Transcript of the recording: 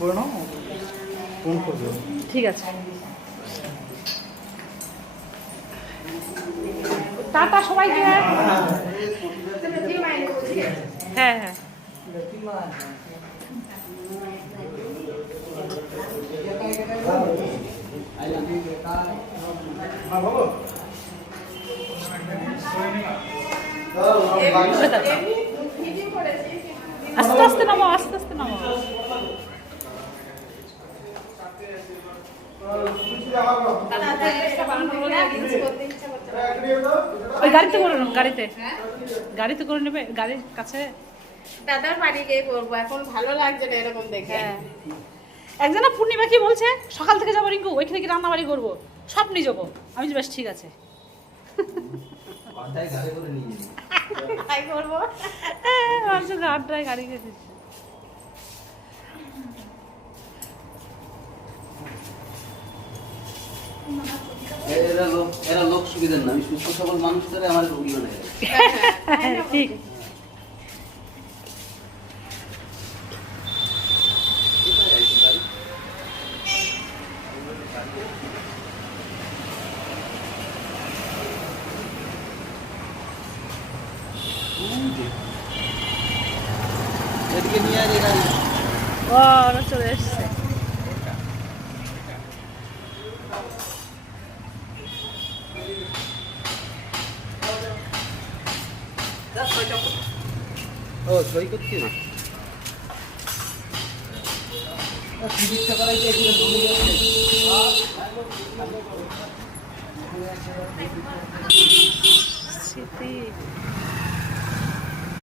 করে নাও, ফোন করবে। ঠিক আছে, টাটা সবাইকে। হ্যাঁ হ্যাঁ, আস্তে আস্তে নামো, আস্তে আস্তে নামো। ওই গাড়িতে করে নেব, গাড়িতে গাড়িতে করে নেবে, গাড়ির কাছে। দাদার বাড়ি গিয়ে করবো, এখন ভালো লাগছে না এরকম দেখে। হ্যাঁ, একজনা পূর্ণিমা কি বলছে, সকাল থেকে যাবো রিঙ্কু, ওইখানে কি রান্না বাড়ি করবো, সব নিয়ে যাবো। আমি বেশ ঠিক আছে, তাই করবো। আড্ডায় গাড়ি গেছে। এরা লোক সুবিধার না, আমি সুস্থ সবল মানুষ ধরে আমার রোগী বানায়। ঠিক, এদিকে নিয়ে আয় রে গাড়ি। ও ওরা চলে এসছে। ও সই করছি না, চিকিৎসা করাইতে এগুলো ভুলে যাচ্ছে। স্মৃতি